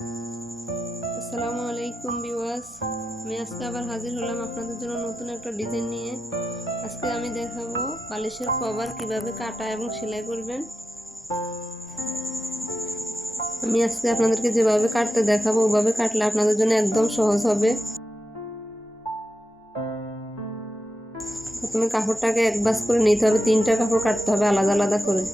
আসসালামু আলাইকুম ভিউয়ার্স, আমি আজকে আবার হাজির হলাম আপনাদের জন্য নতুন একটা ডিজাইন নিয়ে। আজকে আমি দেখাবো বালিশের কভার কিভাবে কাটা এবং সেলাই করবেন। আমি আজকে আপনাদেরকে যেভাবে কাটতে দেখাবো ওভাবে কাটলে আপনাদের জন্য একদম সহজ হবে। প্রথমে কাপড়টাকে এক ভাঁজ করে নিতে হবে, 3টা কাপড় কাটতে হবে আলাদা আলাদা করে।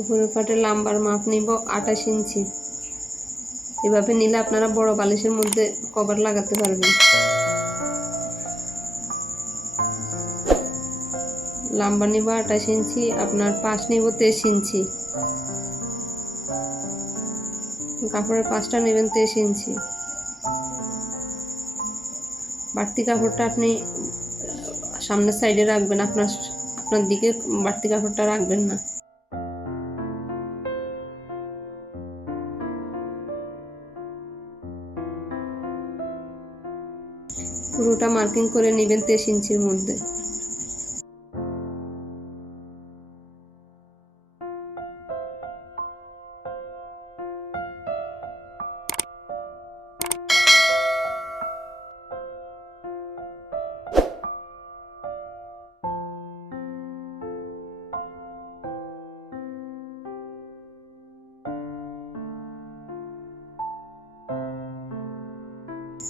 উপরের পাটে লম্বার মাপ নিব 28 ইঞ্চি। এভাবে নিলে আপনারা বড় বালিশের মধ্যে কভার লাগাতে পারবেন। লম্বা নিব 28 ইঞ্চি, আপনার পাশ নিব 23 ইঞ্চি। কাপড়ের পাশটা নেবেন 23 ইঞ্চি। বাড়তি কাপড়টা আপনি সামনের সাইডে রাখবেন, আপনার দিকে বাড়তি কাপড়টা রাখবেন না। পুরোটা মার্কিং করে নেবেন 23 ইঞ্চির মধ্যে।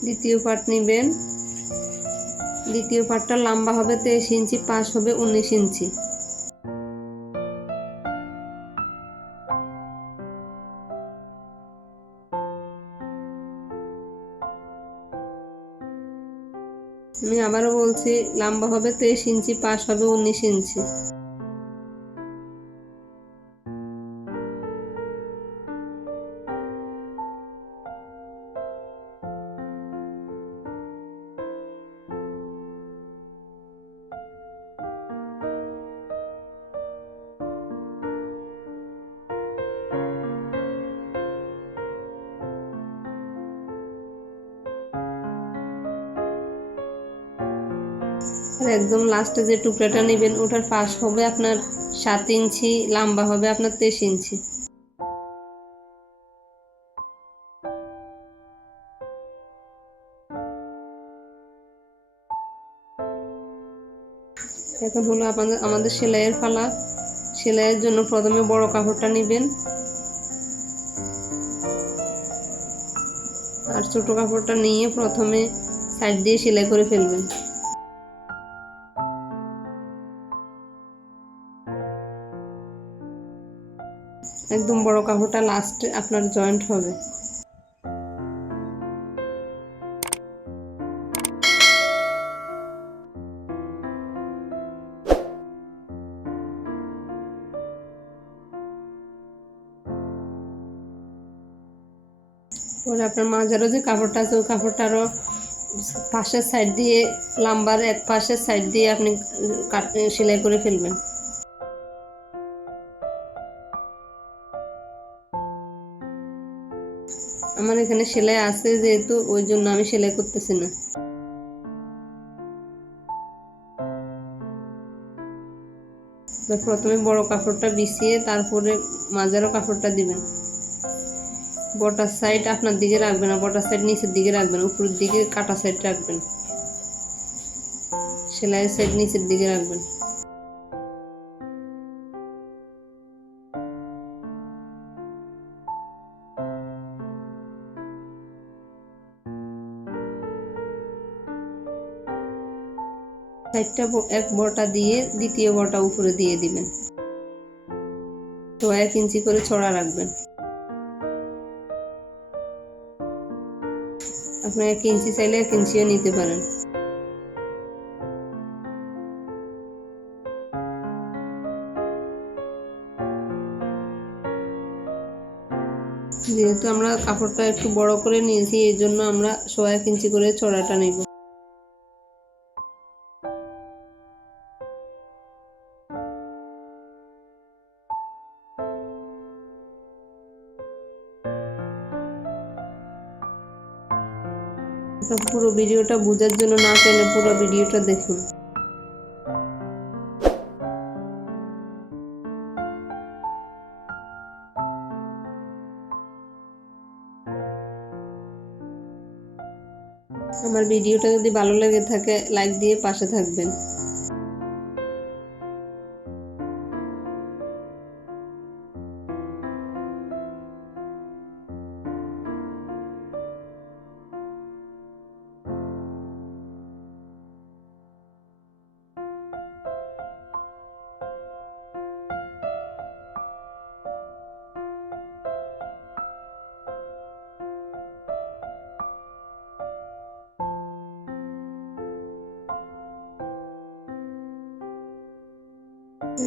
দ্বিতীয় পার্ট নেবেন। দ্বিতীয় পার্টটা লম্বা হবে 23 ইঞ্চি, পাশ হবে 19 ইঞ্চি। আমি আবারও বলছি, লম্বা হবে 23 ইঞ্চি, পাশ হবে 19 ইঞ্চি। আর একদম লাস্টে যে টুকরাটা নেবেন ওটার পাশ হবে আপনার 7 ইঞ্চি, লম্বা হবে আপনার 23 ইঞ্চি। এখন হলো আমাদের সেলাইয়ের পালা। সেলাইয়ের জন্য প্রথমে বড় কাপড়টা নেবেন আর ছোট কাপড়টা নিয়ে প্রথমে সাইড দিয়ে সেলাই করে ফেলবেন। একদম বড় কাপড়টা লাস্টে আপনার জয়েন্ট হবে। পরে আপনার মাঝারও যে কাপড়টা আছে ওই কাপড়টারও পাশের সাইড দিয়ে, লাম্বার এক পাশের সাইড দিয়ে আপনি সেলাই করে ফেলবেন। আমার এখানে সেলাই আছে যেহেতু ওই জন্য আমি সেলাই করতেছি না। প্রথমে বড় কাপড়টা বিছিয়ে তারপরে মাঝারও কাপড়টা দিবেন। বটার সাইড আপনার দিকে রাখবেন না, বটার সাইড নিচের দিকে রাখবেন, উপরের দিকে কাটা সাইড রাখবেন, সেলাইয়ের সাইড নিচের দিকে রাখবেন। সাইডটা এক বটা দিয়ে দ্বিতীয় বটা উপরে দিয়ে দিবেন। তো 1 ইঞ্চি করে ছড়া রাখবেন। আপনি 1 ইঞ্চি চাইলে 1 ইঞ্চিও নিতে পারেন। যেহেতু আমরা কাপড়টা একটু বড় করে নিয়েছি, এই জন্য আমরা 1.5 ইঞ্চি করে চড়াটা নেব। পুরো ভিডিওটা বোঝার জন্য না পেলে পুরো ভিডিওটা দেখুন। আমার ভিডিওটা যদি ভালো লেগে থাকে লাইক দিয়ে পাশে থাকবেন।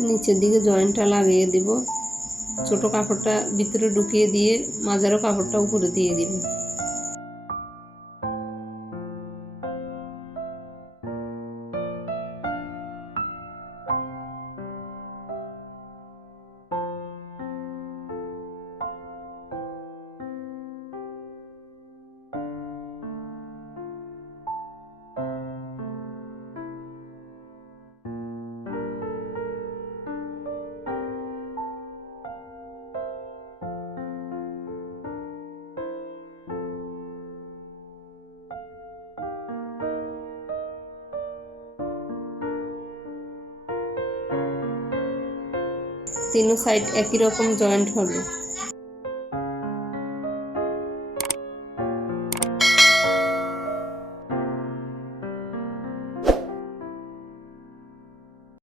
নিচের দিকে জয়েন্টটা লাগিয়ে দিব, ছোট কাপড়টা ভিতরে ঢুকিয়ে দিয়ে মাঝারও কাপড়টা উপরে দিয়ে দিব। তিনো সাইড একই রকম জয়েন্ট হবে।